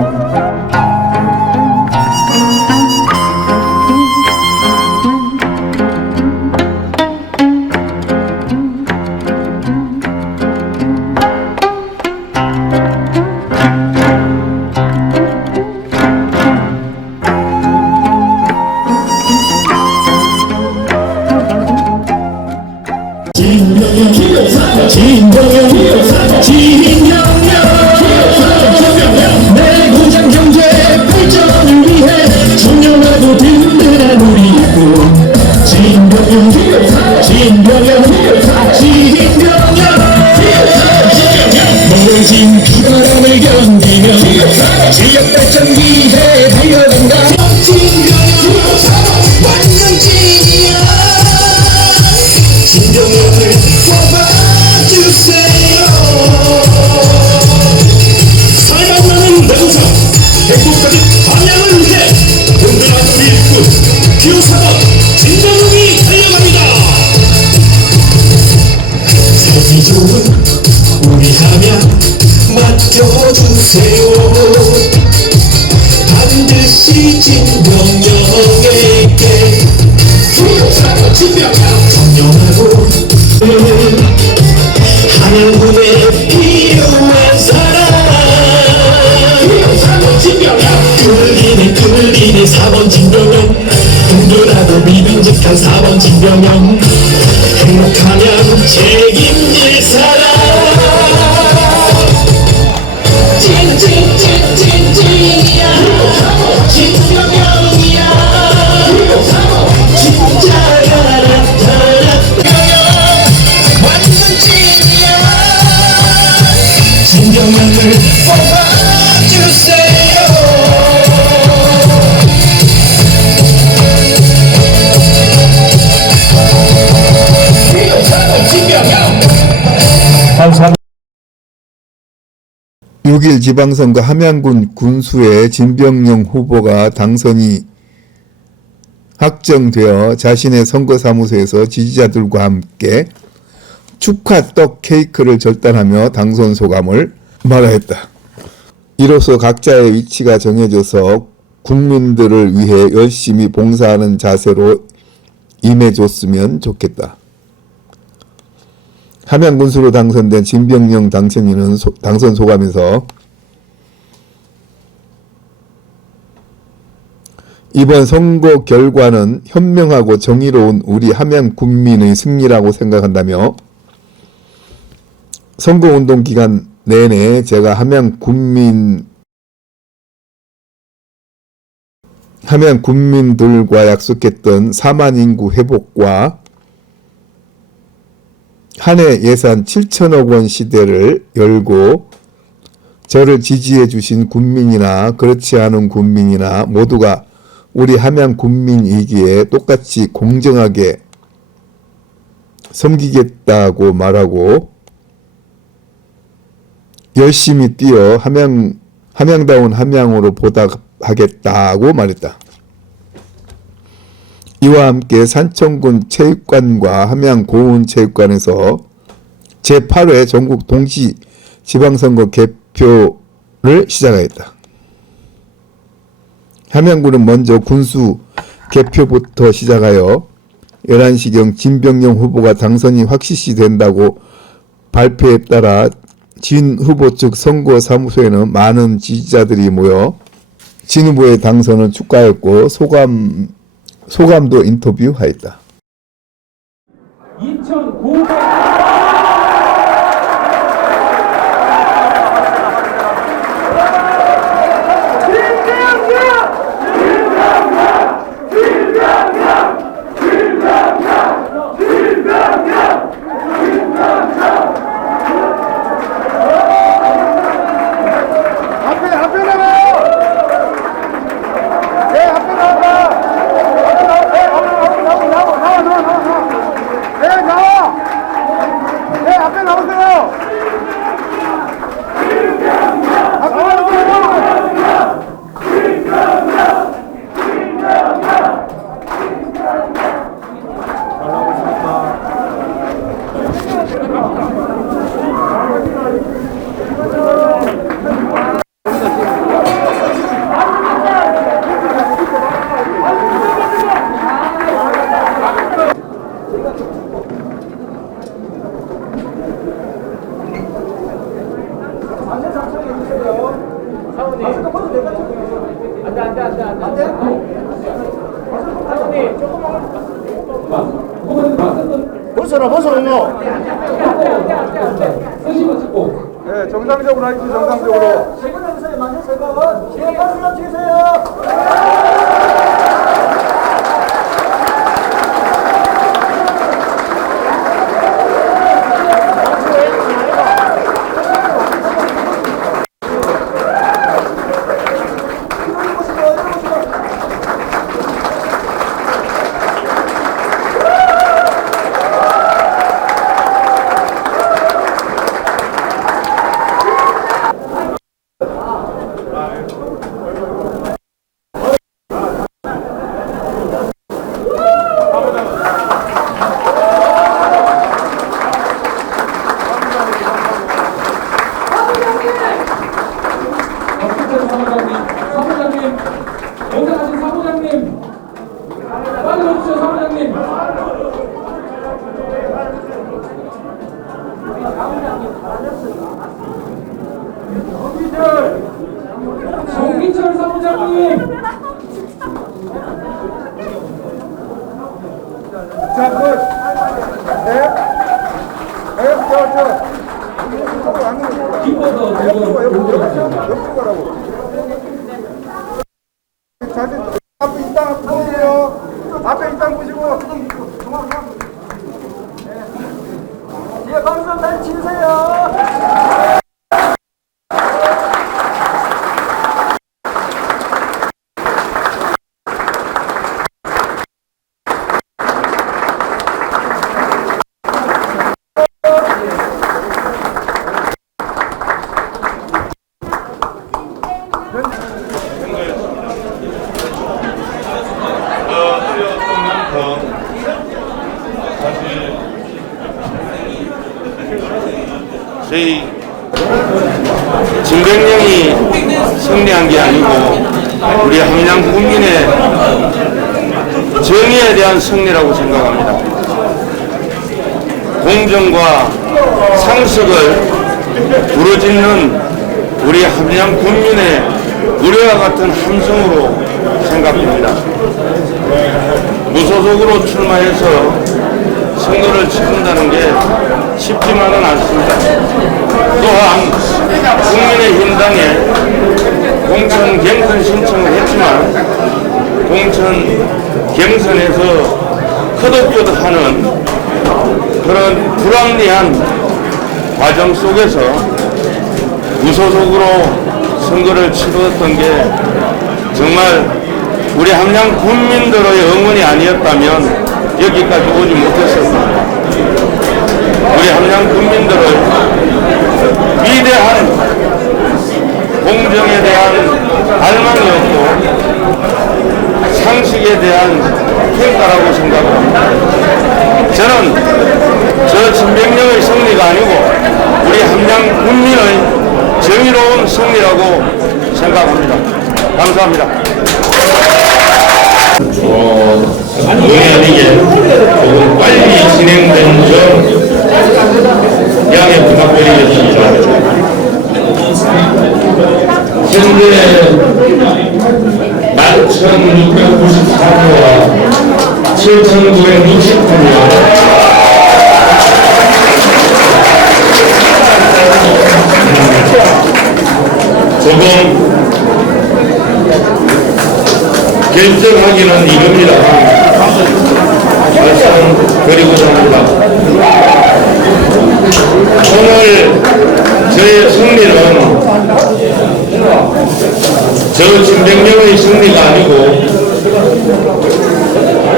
진 4번 진병영 든든하고 믿음직한 4번 진병영 행복하면 책임질 사람 6일 지방선거 함양군 군수의 진병영 후보가 당선이 확정되어 자신의 선거사무소에서 지지자들과 함께 축하 떡 케이크를 절단하며 당선 소감을 말하였다. 이로써 각자의 위치가 정해져서 국민들을 위해 열심히 봉사하는 자세로 임해줬으면 좋겠다. 함양군수로 당선된 진병영 당선인은 소- 당선 소감에서 이번 선거 결과는 현명하고 정의로운 우리 함양 군민의 승리라고 생각한다며 선거운동 기간 내내 제가 함양 군민 함양 군민들과 약속했던 4만 인구 회복과 한 해 예산 7천억 원 시대를 열고 저를 지지해 주신 군민이나 그렇지 않은 군민이나 모두가 우리 함양 군민이기에 똑같이 공정하게 섬기겠다고 말하고 열심히 뛰어 함양 함양다운 함양으로 보답하겠다고 말했다. 이와 함께 산청군 체육관과 함양 고운체육관에서 제8회 전국 동시 지방선거 개표를 시작하였다. 함양군은 먼저 군수 개표부터 시작하여 11시경 진병영 후보가 당선이 확실시 된다고 발표에 따라 진 후보 측 선거 사무소에는 많은 지지자들이 모여 진 후보의 당선을 축하했고 소감 소감도 인터뷰하였다. 2 0 0 9 자 그. 네. 네, 저, 저. 이쪽으로 안 가고. 기뻐서 옆으로, 지금 옆으로, 옆으로 가라고. 자기 앞에 이땅 보세요. 앞에 이땅 보시고. 예, 박수 잘 치세요. 저희 진백령이 승리한 게 아니고 우리 함양 국민의 정의에 대한 승리라고 생각합니다. 공정과 상식을 부르짖는 우리 함양 국민의 우리와 같은 함성으로 생각합니다. 무소속으로 출마해서 선거를 치른다는 게 쉽지만은 않습니다. 또한 국민의힘당에 공천 경선 신청을 했지만 공천 경선에서 커덕커덕하는 그런 불합리한 과정 속에서 무소속으로 선거를 치렀던 게 정말 우리 함양 국민들의 응원이 아니었다면 여기까지 오지 못했었습니다. 우리 함양 국민들의 위대한 공정에 대한 갈망이었고 상식에 대한 평가라고 생각합니다. 저는 저 진백령의 승리가 아니고 우리 함양 국민의 정의로운 승리라고 생각합니다. 감사합니다. 어, 아니게 조금 빨리 진행된 점 양해 부탁드리겠습니다. 현재 11,694표와 7,960표와 조금 결정하기는 이릅니다. 말씀 드리고자 합니다. 오늘 저의 승리는 저 진백령의 승리가 아니고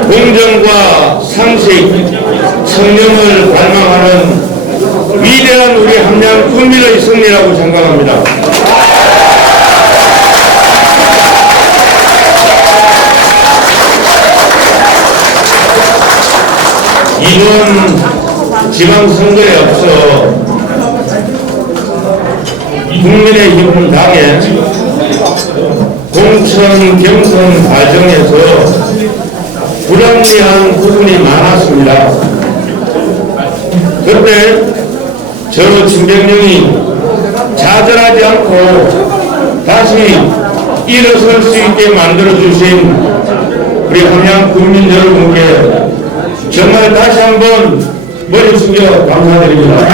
공정과 상식, 청렴을 발망하는 위대한 우리 함양 국민의 승리라고 생각합니다. 이번 지방 선거에 앞서 국민의힘 당에 공천 경선 과정에서 불합리한 부분이 많았습니다. 그런데 저 진병령이 좌절하지 않고 다시 일어설 수 있게 만들어주신 우리 함양 국민 여러분께 정말 다시 한번 머리 숙여 감사드립니다.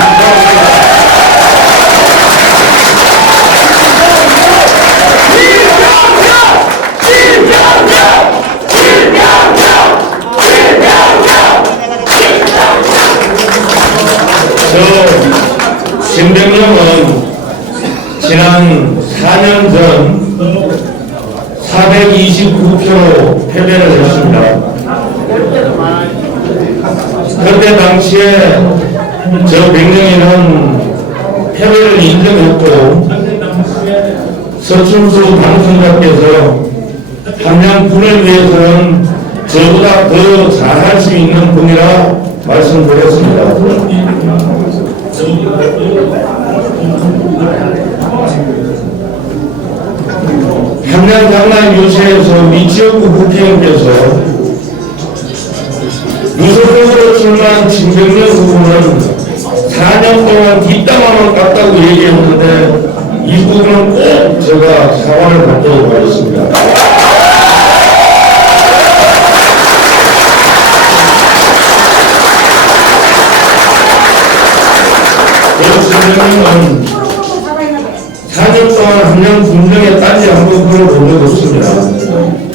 저 신병영은 지난 4년 전 429표 패배를 했습니다. 그때 당시에 저 백령이는 패배를 인정했고 서춘수 방송가께서 함양군을 위해서는 저보다 더 잘할 수 있는 분이라 말씀드렸습니다. 함양 강남 유세에서 미지역구 국회의원께서 무소속으로 출마한 진병렬 후보는 4년 동안 뒷담화만 깠다고 얘기했는데 이 부분은 꼭 제가 사과를 받도록 하겠습니다. 그 진병렬은 4년 동안 함양 군정에 딴지 한번 걸어본 적 없습니다.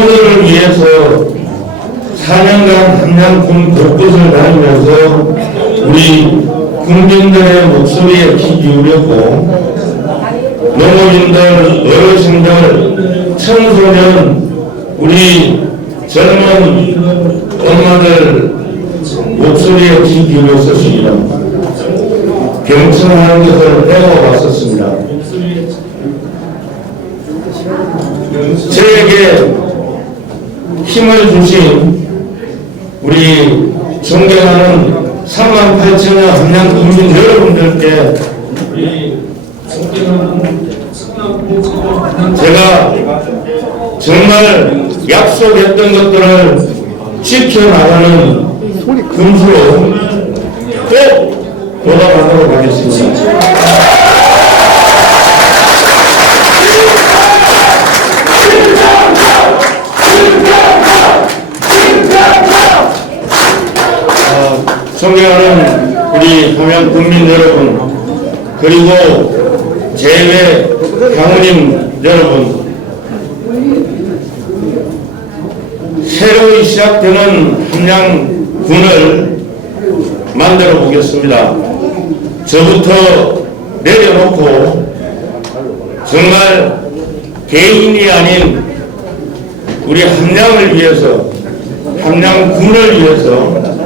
오늘을 위해서 4년간 함양군 곳곳을 다니면서 우리 국민들의 목소리에 귀 기울였고 농업인들, 어르신들, 청소년, 우리 젊은 엄마들 목소리에 귀 기울였었습니다. 경청하는 것을 배워왔었습니다. 저에게 힘을 주신 우리 존경하는 3만 8천여 함양 국민 여러분들께 제가 정말 약속했던 것들을 지켜나가는 금수로 꼭 보답하도록 하겠습니다. 존경하는 우리 함양 국민 여러분 그리고 제외 강우님 여러분 새로 시작되는 함양군을 만들어 보겠습니다. 저부터 내려놓고 정말 개인이 아닌 우리 함양을 위해서 함양군을 위해서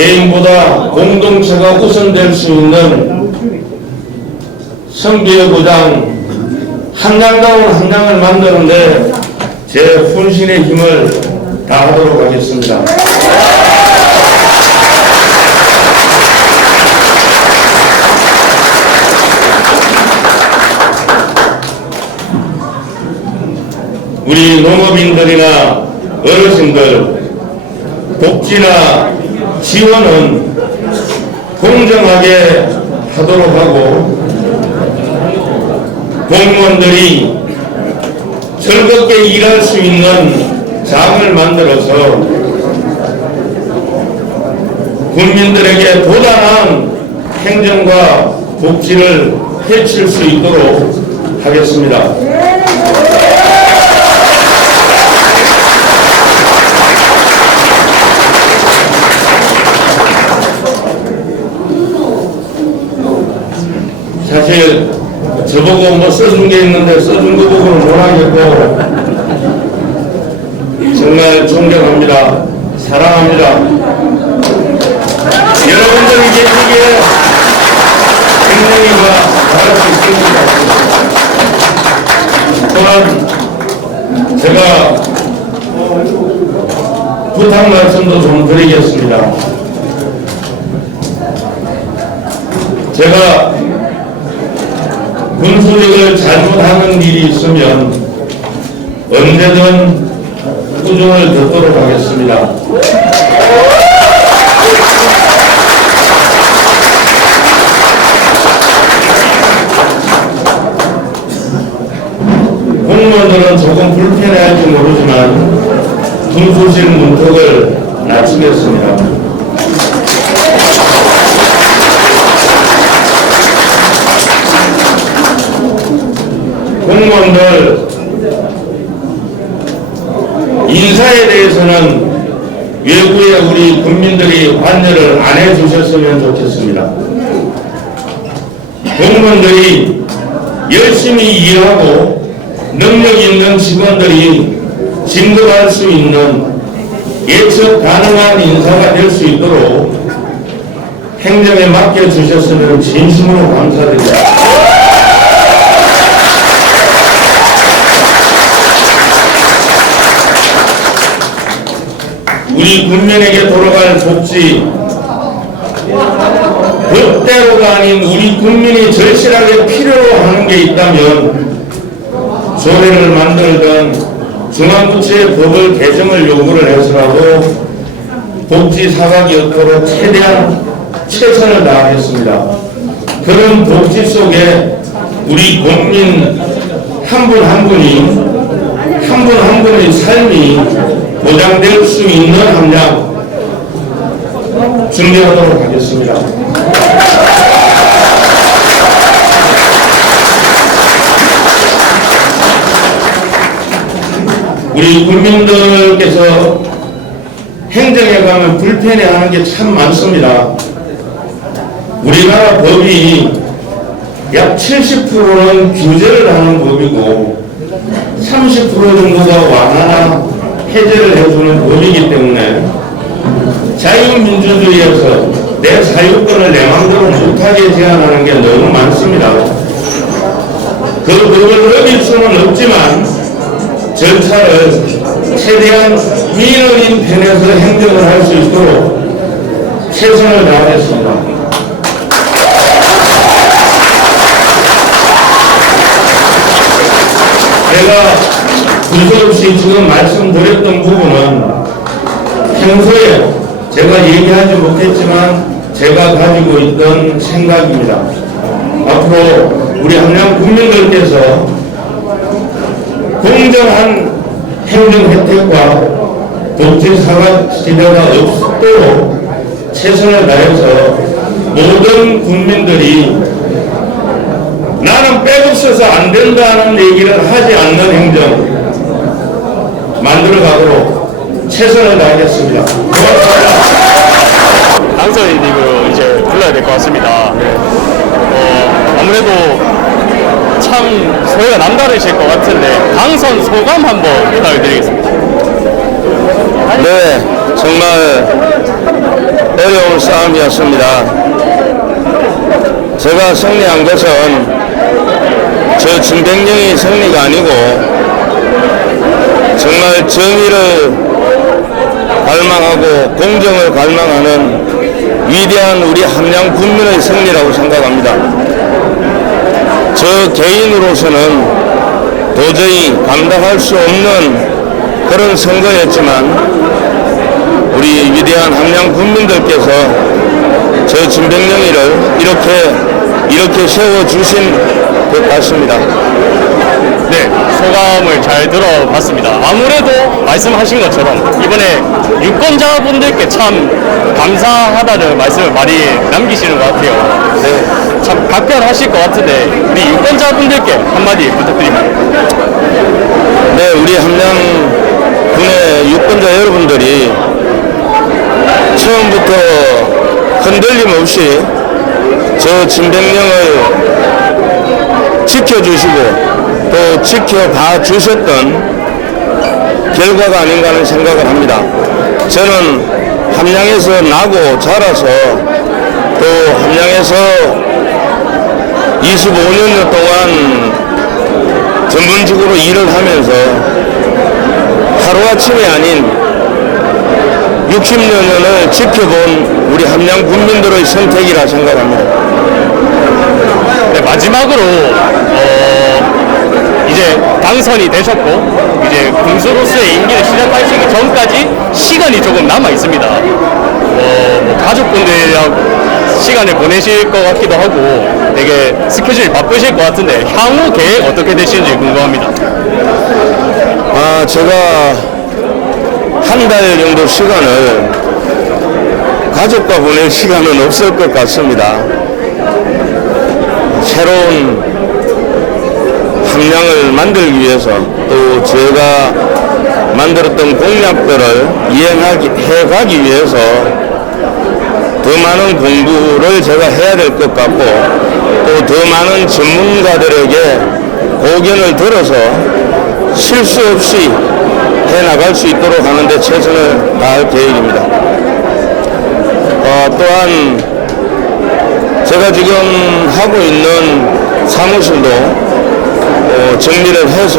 개인보다 공동체가 우선될 수 있는 성교구장 함양다운 함양을 만드는데 제 혼신의 힘을 다하도록 하겠습니다. 우리 농업인들이나 어르신들 복지나 지원은 공정하게 하도록 하고 공무원들이 즐겁게 일할 수 있는 장을 만들어서 국민들에게 도당한 행정과 복지를 해칠 수 있도록 하겠습니다. 사실 저보고 뭐 써준 게 있는데 써준 거 보고는 못 하겠고 정말 존경합니다. 사랑합니다. 여러분들이 계시기에 생명이가 잘할 수 있습니다. 또한 제가 부탁 말씀도 좀 드리겠습니다. 제가 군수력을 잘못하는 일이 있으면 언제든 꾸중을 듣도록 하겠습니다. 공무원들은 조금 불편해할지 모르지만 분수실 문턱을 낮추겠습니다. 공무원들 인사에 대해서는 외부에 우리 관여를 안 해주셨으면 좋겠습니다. 공무원들이 열심히 일하고 능력 있는 직원들이 진급할 수 있는 예측 가능한 인사가 될 수 있도록 행정에 맡겨주셨으면 진심으로 감사드립니다. 우리 국민에게 돌아갈 복지 법대로가 아닌 우리 국민이 절실하게 필요로 하는 게 있다면 조례를 만들던 중앙부처의 법을 개정을 요구를 해서라도 복지 사각이 없도록 최대한 최선을 다하겠습니다. 그런 복지 속에 우리 국민 한 분한 분이 한 분한 분의 삶이 보장될 수 있는 함량 준비하도록 하겠습니다. 우리 국민들께서 행정에 가면 불편해하는 게 참 많습니다. 우리나라 법이 약 70%는 규제를 하는 법이고 30% 정도가 완화나 해제를 해주는 법이기 때문에 자유민주주의에서 내 자유권을 내 마음대로 못하게 제한하는 게 너무 많습니다. 그 법을 어길 수는 없지만 절차를 최대한 민원인 편에서 행정을 할 수 있도록 최선을 다하겠습니다. 제가 두서없이 지금 말씀드렸던 부분은 평소에 제가 얘기하지 못했지만 제가 가지고 있던 생각입니다. 앞으로 우리 함량 국민들께서 공정한 행정 혜택과 복지 사각 지대가 없도록 최선을 다해서 모든 국민들이 나는 빼없어서 안 된다는 얘기를 하지 않는 행정 만들어 가도록 최선을 다하겠습니다. 고맙습니다. 당선인으로 이제 불러야 될 것 같습니다. 어, 아무래도 참 소리가 남다르실 것 같은데 당선 소감 한번 부탁을 드리겠습니다. 네, 정말 어려운 싸움이었습니다. 제가 승리한 것은 저 진백령이 승리가 아니고 정말 정의를 갈망하고 공정을 갈망하는 위대한 우리 함량 국민의 승리라고 생각합니다. 저 개인으로서는 도저히 감당할 수 없는 그런 선거였지만 우리 위대한 함량 국민들께서 저 진백령이를 이렇게 이렇게 세워주신 것 같습니다. 네, 소감을 잘 들어봤습니다. 아무래도 말씀하신 것처럼 이번에 유권자분들께 참 감사하다는 말씀을 많이 남기시는 것 같아요. 네, 참 각별하실 것 같은데 우리 유권자분들께 한마디 부탁드립니다. 네, 우리 함량 군의 유권자 여러분들이 처음부터 흔들림 없이 저 진백령을 지켜주시고 또 지켜봐 주셨던 결과가 아닌가 하는 생각을 합니다. 저는 함량에서 나고 자라서 또 함량에서 25년 동안 전문직으로 일을 하면서 하루아침이 아닌 60년을 지켜본 우리 함량 국민들의 선택이라 생각합니다. 네, 마지막으로 어, 이제 당선이 되셨고 이제 군수로서의 임기를 시작하시기 전까지 시간이 조금 남아 있습니다. 어, 뭐 가족분들이랑 시간을 보내실 것 같기도 하고 되게 스케줄이 바쁘실 것 같은데 향후 계획 어떻게 되시는지 궁금합니다. 아, 제가 한 달 정도 시간을 가족과 보낼 시간은 없을 것 같습니다. 새로운 함량을 만들기 위해서 또 제가 만들었던 공약들을 이행하기 해가기 위해서 더 많은 공부를 제가 해야 될 것 같고 또 더 많은 전문가들에게 고견을 들어서 실수 없이 해 나갈 수 있도록 하는데 최선을 다할 계획입니다. 어, 또한 제가 지금 하고 있는 사무실도 어, 정리를 해서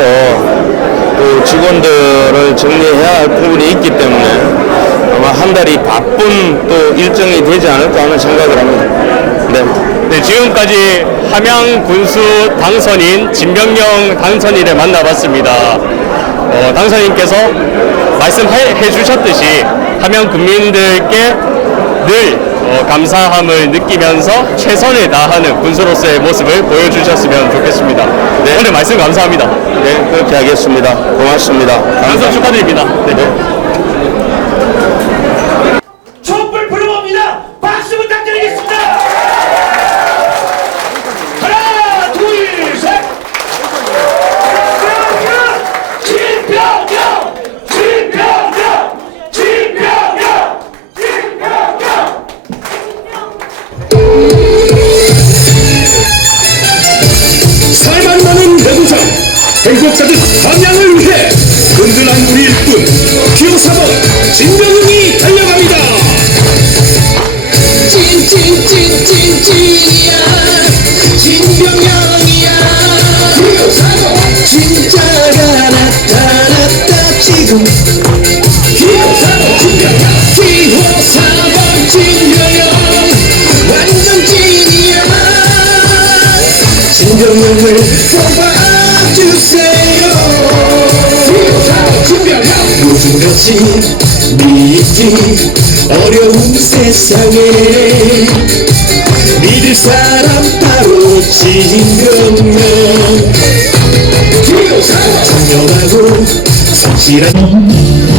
또 직원들을 정리해야 할 부분이 있기 때문에 아마 한 달이 바쁜 또 일정이 되지 않을까 하는 생각을 합니다. 네. 네, 지금까지 함양 군수 당선인 진병영 당선인을 만나봤습니다. 어, 당선인께서 말씀해 주셨듯이 함양 국민들께 늘 어, 감사함을 느끼면서 최선을 다하는 군수로서의 모습을 보여주셨으면 좋겠습니다. 네, 오늘 말씀 감사합니다. 네, 그렇게 하겠습니다. 고맙습니다. 당선 축하드립니다. 네. 촛 행복자들 함양을 위해 든든한 우리 일꾼 기호 4번 진병웅이 어려운 세상에 믿을 사람 바로 진병영 청렴하고 성실한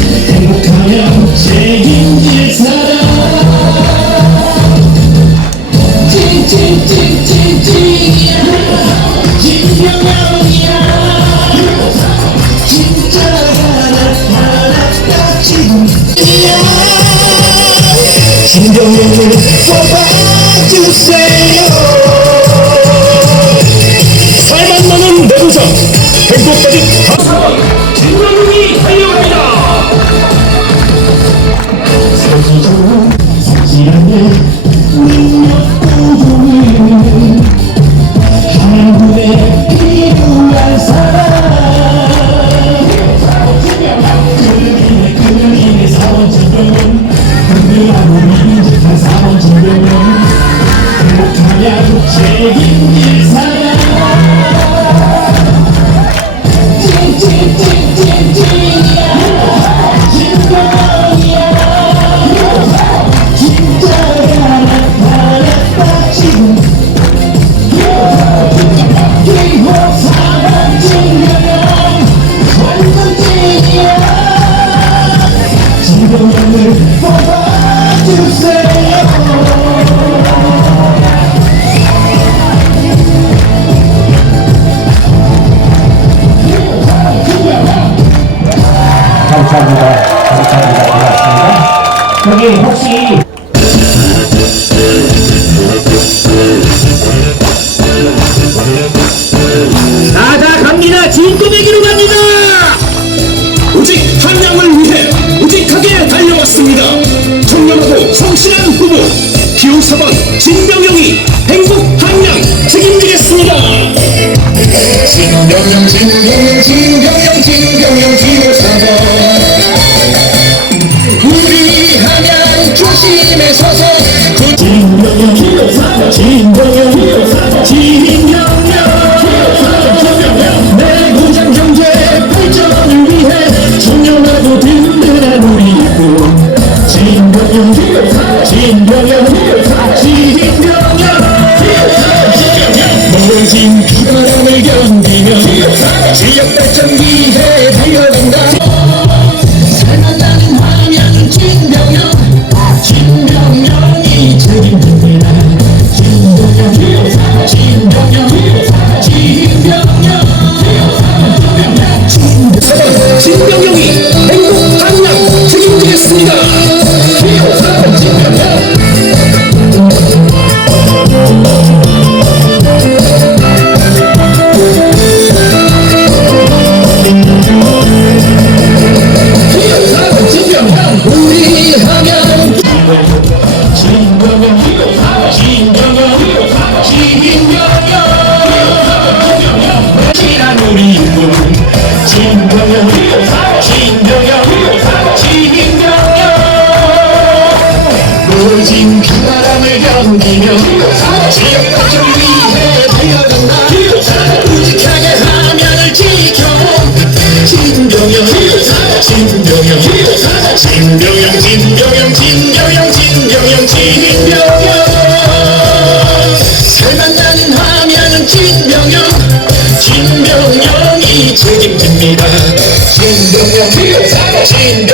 감사합니다. 감사합니다. 고맙습니다. 여기 혹시 나자 갑니다. 진또배기로 갑니다. 오직 함양을 위해 우직하게 달려왔습니다. 청렴하고 성실한 후보 기호 4번 진병영이 행복 함양 책임지겠습니다. 진병영 진병영 진